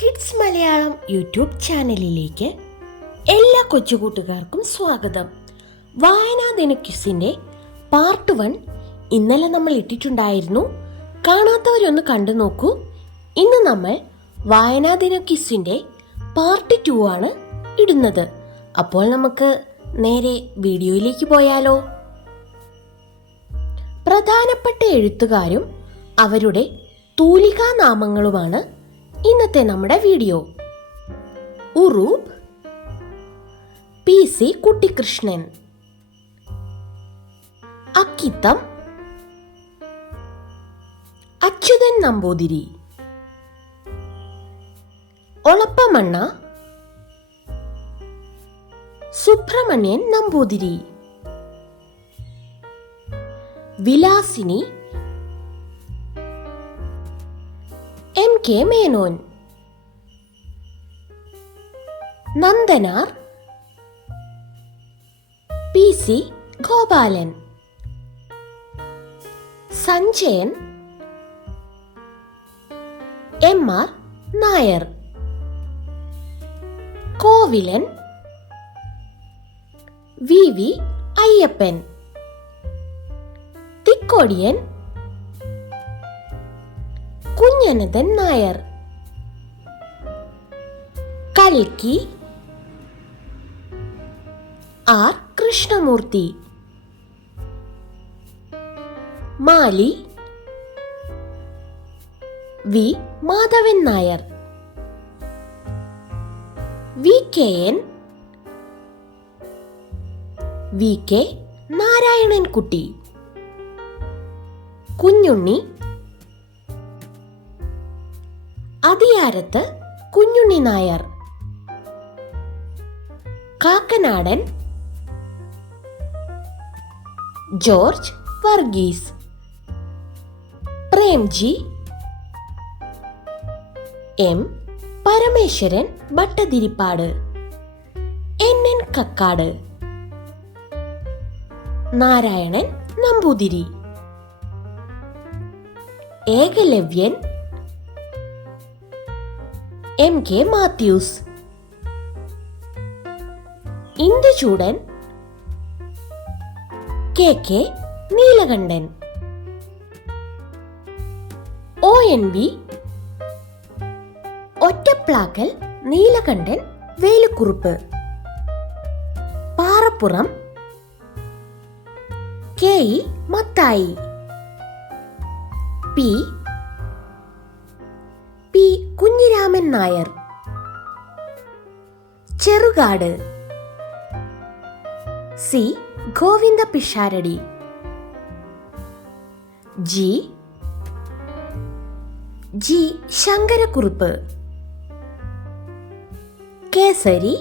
Kids Malayalam YouTube ചാനലിലേക്ക് എല്ലാ കൊച്ചുകൂട്ടുകാർക്കും സ്വാഗതം. വായനാ ദിന ക്വിസിൻ്റെ പാർട്ട് 1 ഇന്നലെ നമ്മൾ ഇട്ടിട്ടുണ്ടായിരുന്നു. കാണാത്തവരൊന്ന് കണ്ടു നോക്കൂ. ഇന്ന് നമ്മൾ വായനാ ദിന ക്വിസിൻ്റെ പാർട്ട് 2 ആണ് ഇടുന്നത്. അപ്പോൾ നമുക്ക് നേരെ വീഡിയോയിലേക്ക് പോയാലോ. പ്രധാനപ്പെട്ട എഴുത്തുകാരും അവരുടെ തൂലികാ നാമങ്ങളുമാണ് ഇന്നത്തെ നമ്മുടെ video. Uroob, PC Kuttikrishnan, Akkitham, Achuthan Namboothiri, Olappamanna, Subrahmanyan Namboothiri, Vilasini, MK Menon, Nandanar, PC Gopalan, Sanjayan, MR Nair, Kovilan, VV Ayyappan, Thikkodiyan, Kunhanandan Nair, കൽക്കി, R Krishnamurthy, Mali, V Madhavan Nair, VKN, VK Narayanankutty, Kunhunni, Athiyarath Kunhunni Nair, Kakkanadan, George Varghese, Premji, M Parameswaran Bhattathiripad, NN Kakkad, Narayanan Namboothiri, Ekalavyan, MK Mathews, Induchoodan, KK Neelakantan, ONV Ottaplakkal Neelakantan Velukurup, Parappuram KE Mathai, P Kunhiraman Nair, Cherukad C Govinda Pisharody, G Sankarakurup, Kesari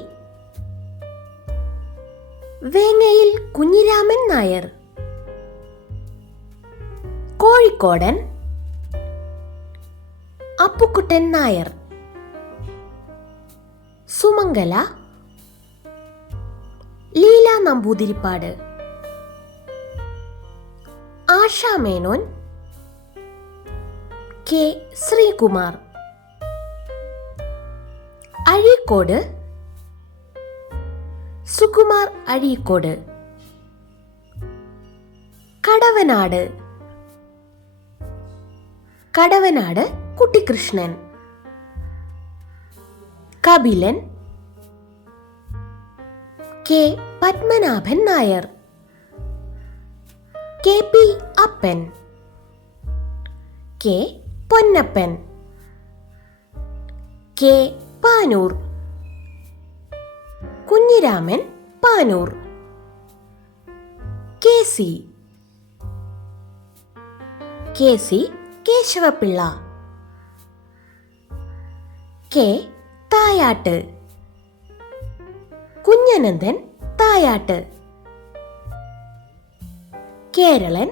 Vengayil Kunhiraman Nair, Kozhikodan Appukuttan Nair, Sumangala Leela Namboothiripad, Asha Menon K Sreekumar, Azhikode Sukumar Azhikode, Kadavanad Kuttikrishnan, Kapilan K Padmanabhan Nair, KP Appan, K Ponnappan, K Panoor, Kunhiraman Panoor, KC Kesavapillai, K Thayat, Kunhanandan Thayat, Keralan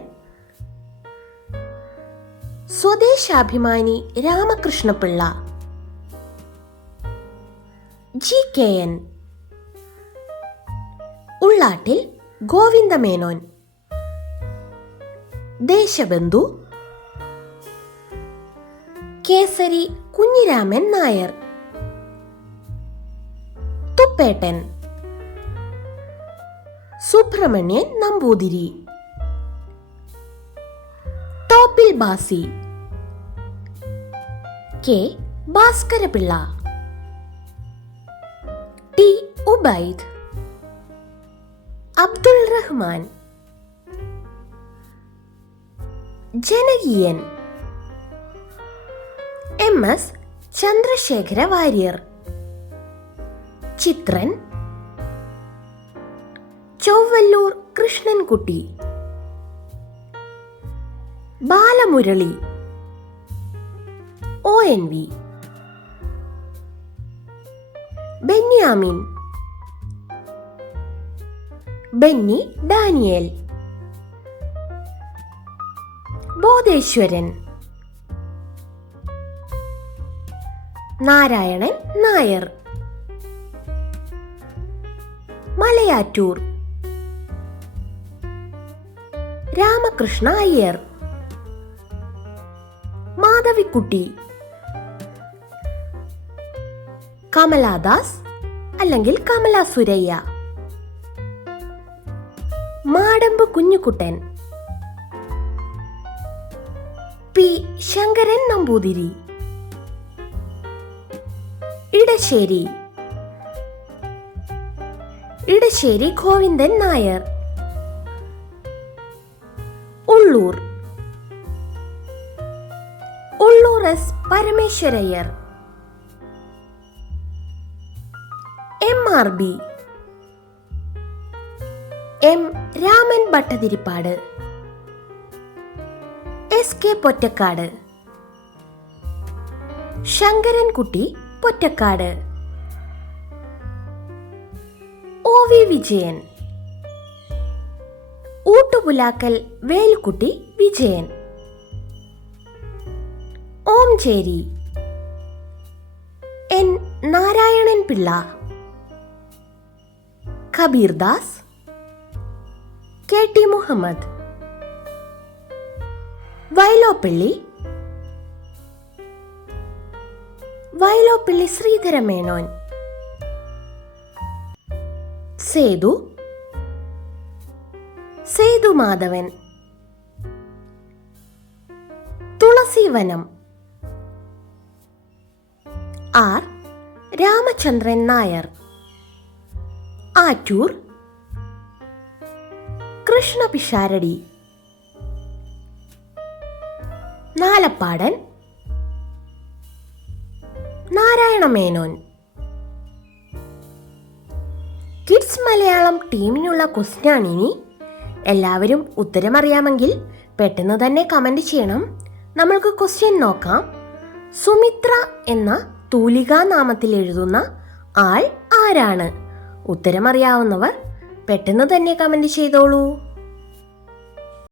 Swadeshabhimani Ramakrishnapillai, GKN Ullattil Govindamenon, Desabandhu Kesari Kunhiraman Nair, Suppettan, Subrahmanyan Namboothiri, Thoppil Basi, K Bhaskarapillai, T Ubaid, Abdul Rahman, Janakeeyan, M S Chandrasekhara Warrier, Chithran, Chowalloor Krishnankutty, Balamurali, ONV, Benyamin, Benny Daniel, Bodheswaran, Narayanan Nair, Malayattoor, Ramakrishna Iyer, Madhavikutty, Kamaladas അല്ലെങ്കിൽ Kamala Suraiya, Madampu Kunhukuttan, P Sankaran Namboothiri, Edasseri Govindan Nair, Ulloor S Parameswaraiyer, MRB, M Raman Bhattathiripad, SK Pottekkatt, Sankarankutty Pottekkatt, OV Vijayan, Oottupulackal Velukutty Vijayan, Omchery, N Narayanan Pillai, Kabirdas, KT Muhammad, Vyloppilli Sreedharamenon, Sethu Madhavan, Thulasivanam, R Ramachandran Nair, Attoor Krishna Pisharody, Nalappadan Narayana Menon. Kids Malayalam ടീമിനുള്ള ക്വസ്റ്റ്യനാണ് ഇനി. എല്ലാവരും ഉത്തരമറിയാമെങ്കിൽ പെട്ടെന്ന് തന്നെ comment ചെയ്യണം. നമ്മൾക്ക് question നോക്കാം. സുമിത്ര എന്ന തൂലികാ നാമത്തിൽ എഴുതുന്ന ആൾ ആരാണ്? ഉത്തരമറിയാവുന്നവർ പെട്ടെന്ന് തന്നെ കമന്റ് ചെയ്തോളൂ.